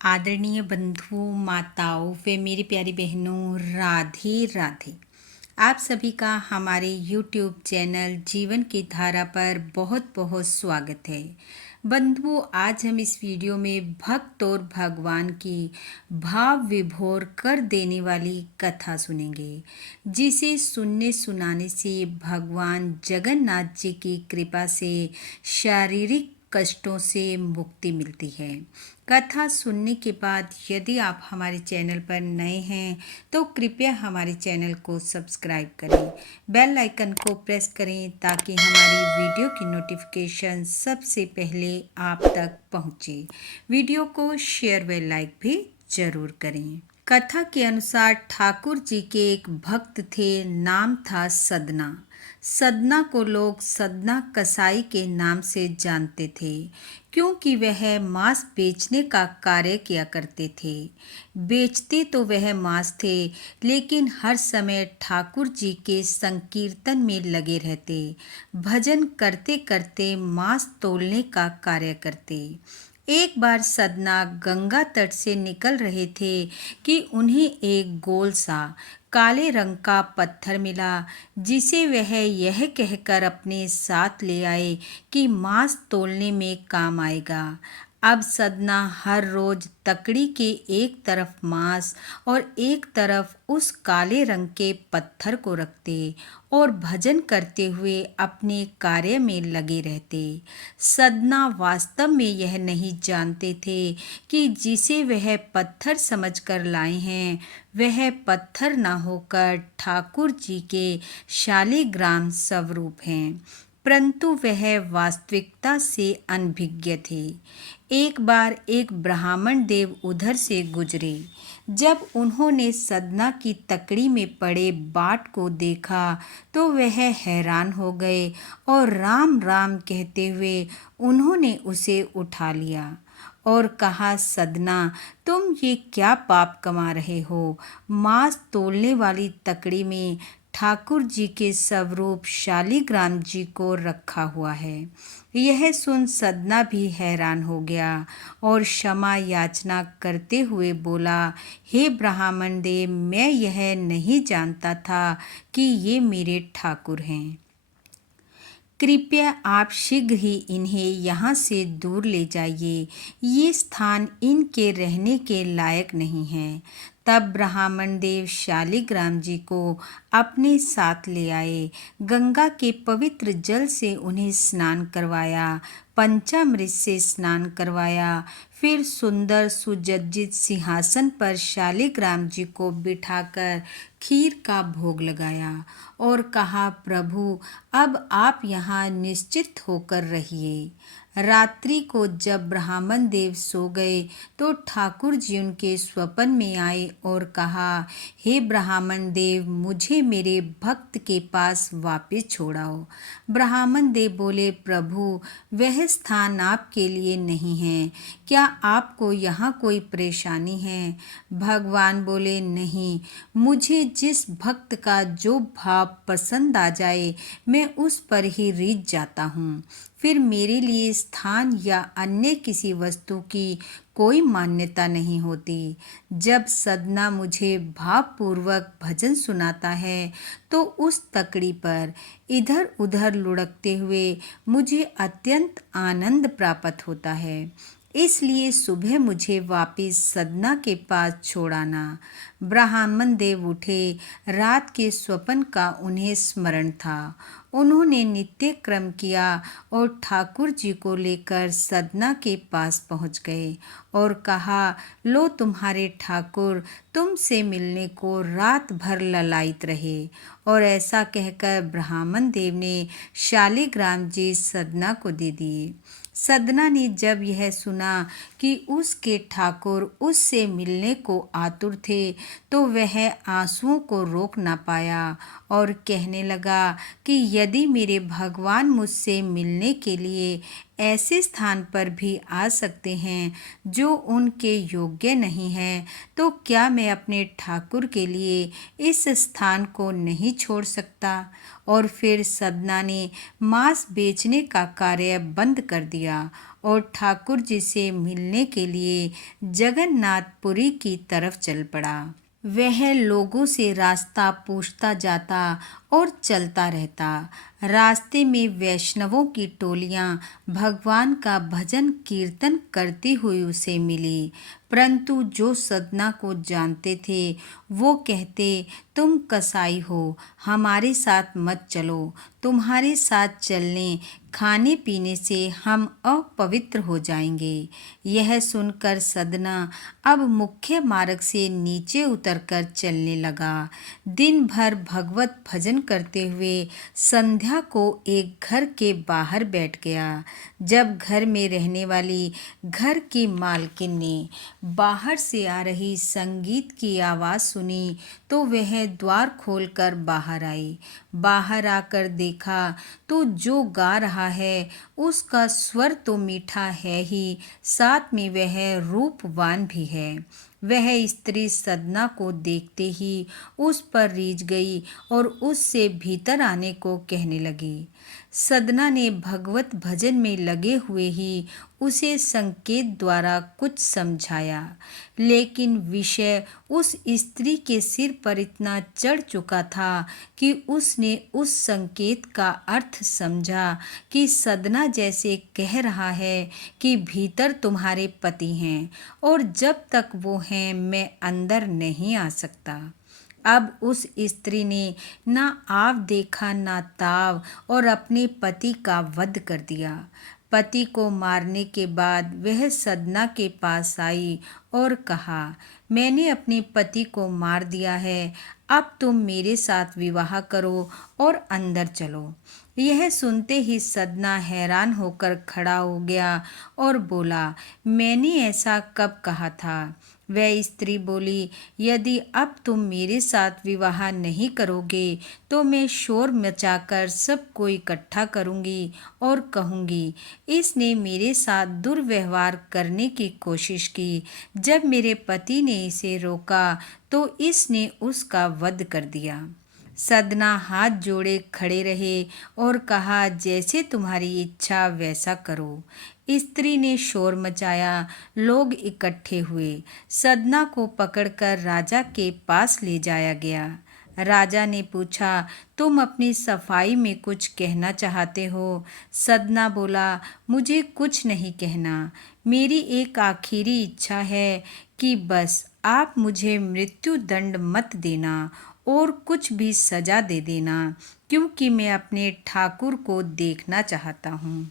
आदरणीय बंधुओं, माताओं व मेरी प्यारी बहनों, राधे राधे। आप सभी का हमारे YouTube चैनल जीवन की धारा पर बहुत बहुत स्वागत है। बंधुओं, आज हम इस वीडियो में भक्त और भगवान की भाव विभोर कर देने वाली कथा सुनेंगे, जिसे सुनने सुनाने से भगवान जगन्नाथ जी की कृपा से शारीरिक कष्टों से मुक्ति मिलती है। कथा सुनने के बाद यदि आप हमारे चैनल पर नए हैं तो कृपया हमारे चैनल को सब्सक्राइब करें, बेल आइकन को प्रेस करें ताकि हमारी वीडियो की नोटिफिकेशन सबसे पहले आप तक पहुंचे। वीडियो को शेयर व लाइक भी जरूर करें। कथा के अनुसार ठाकुर जी के एक भक्त थे, नाम था सदना। सदना को लोग सदना कसाई के नाम से जानते थे, क्योंकि वह मांस बेचने का कार्य किया करते थे। बेचते तो वह मांस थे, लेकिन हर समय ठाकुर जी के संकीर्तन में लगे रहते, भजन करते करते मांस तोलने का कार्य करते। एक बार सदना गंगा तट से निकल रहे थे कि उन्हें एक गोल सा काले रंग का पत्थर मिला, जिसे वह यह कहकर अपने साथ ले आए कि मांस तोलने में काम आएगा। अब सदना हर रोज तकड़ी के एक तरफ मांस और एक तरफ उस काले रंग के पत्थर को रखते और भजन करते हुए अपने कार्य में लगे रहते। सदना वास्तव में यह नहीं जानते थे कि जिसे वह पत्थर समझकर लाए हैं वह पत्थर न होकर ठाकुर जी के शालिग्राम स्वरूप हैं, परंतु वह वास्तविकता से अनभिज्ञ थे। एक बार एक ब्राह्मण देव उधर से गुजरे। जब उन्होंने सदना की तकड़ी में पड़े बाट को देखा तो वह हैरान हो गए और राम राम कहते हुए उन्होंने उसे उठा लिया और कहा, सदना, तुम ये क्या पाप कमा रहे हो? मांस तोलने वाली तकड़ी में ठाकुर जी के स्वरूप शालिग्राम जी को रखा हुआ है। यह सुन सदना भी हैरान हो गया और क्षमा याचना करते हुए बोला, हे ब्राह्मण देव, मैं यह नहीं जानता था कि ये मेरे ठाकुर हैं। कृपया आप शीघ्र ही इन्हें यहाँ से दूर ले जाइए, ये स्थान इनके रहने के लायक नहीं है। तब ब्राह्मण देव शालिग्राम जी को अपने साथ ले आए, गंगा के पवित्र जल से उन्हें स्नान करवाया, पंचामृत से स्नान करवाया, फिर सुंदर सुसज्जित सिंहासन पर शालिग्राम जी को बिठाकर खीर का भोग लगाया और कहा, प्रभु, अब आप यहाँ निश्चित होकर रहिए। रात्रि को जब ब्राह्मण देव सो गए तो ठाकुर जी उनके स्वप्न में आए और कहा, हे ब्राह्मण देव, मुझे मेरे भक्त के पास वापस छोड़ाओ। ब्राह्मण देव बोले, प्रभु, वह स्थान आपके लिए नहीं है, क्या आपको यहाँ कोई परेशानी है? भगवान बोले, नहीं, मुझे जिस भक्त का जो भाव पसंद आ जाए मैं उस पर ही रीझ जाता हूँ। फिर मेरे लिए स्थान या अन्य किसी वस्तु की कोई मान्यता नहीं होती। जब सदना मुझे भावपूर्वक भजन सुनाता है तो उस तकड़ी पर इधर उधर लुढ़कते हुए मुझे अत्यंत आनंद प्राप्त होता है। इसलिए सुबह मुझे वापस सदना के पास छोड़ाना। ब्राह्मण देव उठे। रात के स्वप्न का उन्हें स्मरण था। उन्होंने नित्य क्रम किया और ठाकुर जी को लेकर सदना के पास पहुंच गए और कहा, लो, तुम्हारे ठाकुर तुमसे मिलने को रात भर ललायित रहे। और ऐसा कहकर ब्राह्मण देव ने शालिग्राम जी सदना को दे दिए। सदना ने जब यह सुना कि उसके ठाकुर उससे मिलने को आतुर थे तो वह आंसुओं को रोक ना पाया और कहने लगा कि यदि मेरे भगवान मुझसे मिलने के लिए ऐसे स्थान पर भी आ सकते हैं जो उनके योग्य नहीं है, तो क्या मैं अपने ठाकुर के लिए इस स्थान को नहीं छोड़ सकता? और फिर सदना ने मांस बेचने का कार्य बंद कर दिया और ठाकुर जी से मिलने के लिए जगन्नाथपुरी की तरफ चल पड़ा। वह लोगों से रास्ता पूछता जाता और चलता रहता। रास्ते में वैष्णवों की टोलियां भगवान का भजन कीर्तन करती हुई उसे मिली, परंतु जो सदना को जानते थे वो कहते, तुम कसाई हो, हमारे साथ मत चलो, तुम्हारे साथ चलने खाने पीने से हम अपवित्र हो जाएंगे। यह सुनकर सदना अब मुख्य मार्ग से नीचे उतरकर चलने लगा। दिन भर भगवत भजन करते हुए संध्या को एक घर के बाहर बैठ गया। जब घर में रहने वाली घर की मालकिन ने बाहर से आ रही संगीत की आवाज़ सुनी तो वह द्वार खोलकर बाहर आई। बाहर आकर देखा तो जो गा रहा है उसका स्वर तो मीठा है ही, साथ में वह रूपवान भी है। वह स्त्री सदना को देखते ही उस पर रीझ गई और उससे भीतर आने को कहने लगी। सदना ने भगवत भजन में लगे हुए ही उसे संकेत द्वारा कुछ समझाया, लेकिन विषय उस स्त्री के सिर पर इतना चढ़ चुका था कि उसने उस संकेत का अर्थ समझा कि सदना जैसे कह रहा है कि भीतर तुम्हारे पति हैं और जब तक वो हैं मैं अंदर नहीं आ सकता। अब उस स्त्री ने ना आव देखा ना ताव और अपने पति का वध कर दिया। पति को मारने के बाद वह सदना के पास आई और कहा, मैंने अपने पति को मार दिया है, अब तुम मेरे साथ विवाह करो और अंदर चलो। यह सुनते ही सदना हैरान होकर खड़ा हो गया और बोला, मैंने ऐसा कब कहा था? वह स्त्री बोली, यदि अब तुम मेरे साथ विवाह नहीं करोगे तो मैं शोर मचाकर सबको इकट्ठा करूंगी और कहूंगी, इसने मेरे साथ दुर्व्यवहार करने की कोशिश की। जब मेरे पति ने इसे रोका तो इसने उसका वध कर दिया। सदना हाथ जोड़े खड़े रहे और कहा, जैसे तुम्हारी इच्छा वैसा करो। स्त्री ने शोर मचाया, लोग इकट्ठे हुए। सदना को पकड़कर राजा के पास ले जाया गया। राजा ने पूछा, तुम अपनी सफाई में कुछ कहना चाहते हो? सदना बोला, मुझे कुछ नहीं कहना। मेरी एक आखिरी इच्छा है कि बस आप मुझे मृत्यु दंड मत देना और कुछ भी सजा दे देना, क्योंकि मैं अपने ठाकुर को देखना चाहता हूँ।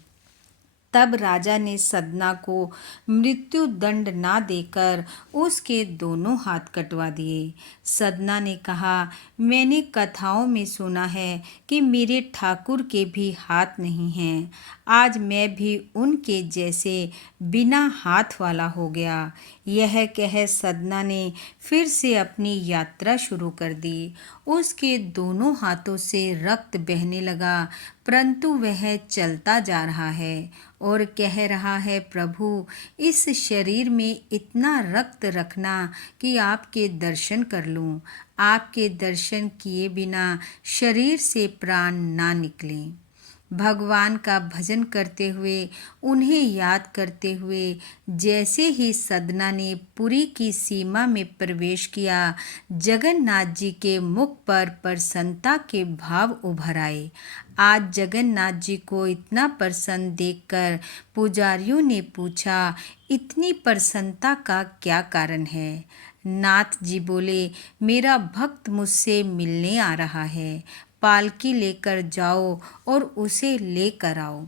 तब राजा ने सदना को मृत्यु दंड ना देकर उसके दोनों हाथ कटवा दिए। सदना ने कहा, मैंने कथाओं में सुना है कि मेरे ठाकुर के भी हाथ नहीं हैं। आज मैं भी उनके जैसे बिना हाथ वाला हो गया। यह कह सदना ने फिर से अपनी यात्रा शुरू कर दी। उसके दोनों हाथों से रक्त बहने लगा, परंतु वह चलता जा रहा है और कह रहा है, प्रभु इस शरीर में इतना रक्त रखना कि आपके दर्शन कर लूं। आपके दर्शन किए बिना शरीर से प्राण ना निकले। भगवान का भजन करते हुए, उन्हें याद करते हुए जैसे ही सदना ने पुरी की सीमा में प्रवेश किया, जगन्नाथ जी के मुख पर प्रसन्नता के भाव उभर आए। आज जगन्नाथ जी को इतना प्रसन्न देखकर पुजारियों ने पूछा, इतनी प्रसन्नता का क्या कारण है? नाथ जी बोले, मेरा भक्त मुझसे मिलने आ रहा है, पालकी लेकर जाओ और उसे लेकर आओ।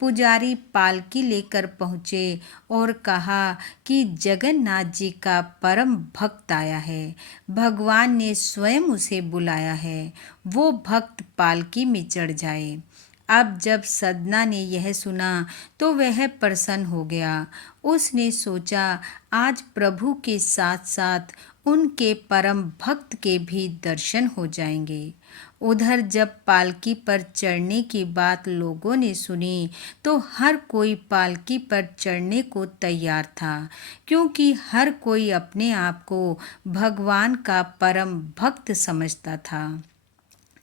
पुजारी पालकी लेकर पहुँचे और कहा कि जगन्नाथ जी का परम भक्त आया है, भगवान ने स्वयं उसे बुलाया है, वो भक्त पालकी में चढ़ जाए। अब जब सदना ने यह सुना तो वह प्रसन्न हो गया। उसने सोचा, आज प्रभु के साथ साथ उनके परम भक्त के भी दर्शन हो जाएंगे। उधर जब पालकी पर चढ़ने की बात लोगों ने सुनी तो हर कोई पालकी पर चढ़ने को तैयार था, क्योंकि हर कोई अपने आप को भगवान का परम भक्त समझता था।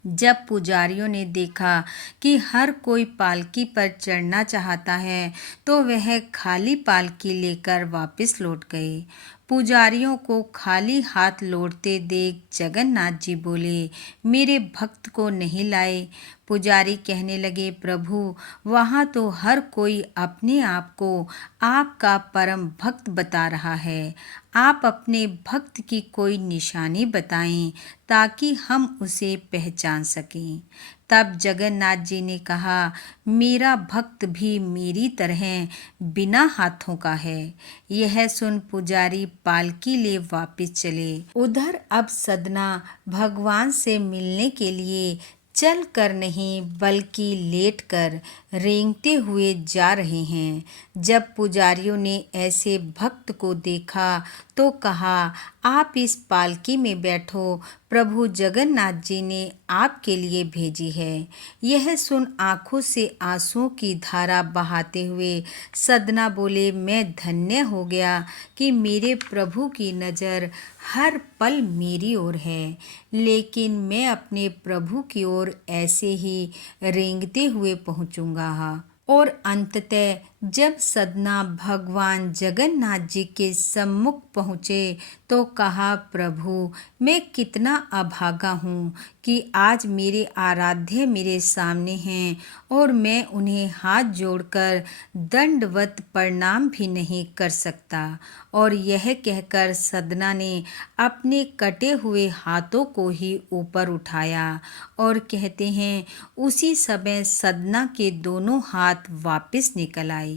जब पुजारियों ने देखा कि हर कोई पालकी पर चढ़ना चाहता है तो वह खाली पालकी लेकर वापस लौट गए। पुजारियों को खाली हाथ लौटते देख जगन्नाथ जी बोले, मेरे भक्त को नहीं लाए। पुजारी कहने लगे, प्रभु वहाँ तो हर कोई अपने आप को आपका परम भक्त बता रहा है। आप अपने भक्त की कोई निशानी बताएं ताकि हम उसे पहचान सकें। तब जगन्नाथ जी ने कहा, मेरा भक्त भी मेरी तरह बिना हाथों का है। यह सुन पुजारी पालकी ले वापस चले। उधर अब सदना भगवान से मिलने के लिए चल कर नहीं बल्कि लेट कर रेंगते हुए जा रहे हैं। जब पुजारियों ने ऐसे भक्त को देखा तो कहा, आप इस पालकी में बैठो, प्रभु जगन्नाथ जी ने आपके लिए भेजी है। यह सुन आंखों से आंसुओं की धारा बहाते हुए सदना बोले, मैं धन्य हो गया कि मेरे प्रभु की नज़र हर पल मेरी ओर है, लेकिन मैं अपने प्रभु की ओर ऐसे ही रेंगते हुए पहुंचूंगा। और अंततः जब सदना भगवान जगन्नाथ जी के सम्मुख पहुँचे तो कहा, प्रभु मैं कितना अभागा हूँ कि आज मेरे आराध्य मेरे सामने हैं और मैं उन्हें हाथ जोड़कर दंडवत प्रणाम भी नहीं कर सकता। और यह कहकर सदना ने अपने कटे हुए हाथों को ही ऊपर उठाया और कहते हैं, उसी समय सदना के दोनों हाथ वापस निकल आए।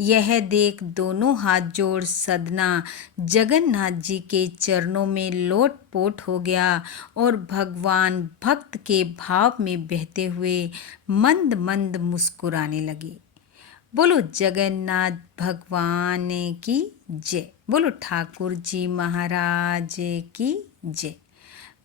यह देख दोनों हाथ जोड़ सदना जगन्नाथ जी के चरणों में लोट-पोट हो गया और भगवान भक्त के भाव में बहते हुए मंद मंद मुस्कुराने लगे। बोलो जगन्नाथ भगवान की जय। बोलो ठाकुर जी महाराज की जय।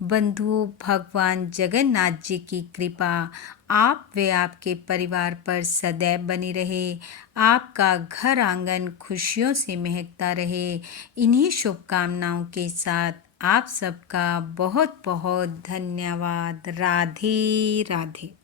बंधुओं, भगवान जगन्नाथ जी की कृपा आप व आपके परिवार पर सदैव बनी रहे। आपका घर आंगन खुशियों से महकता रहे। इन्हीं शुभकामनाओं के साथ आप सबका बहुत बहुत धन्यवाद। राधे राधे।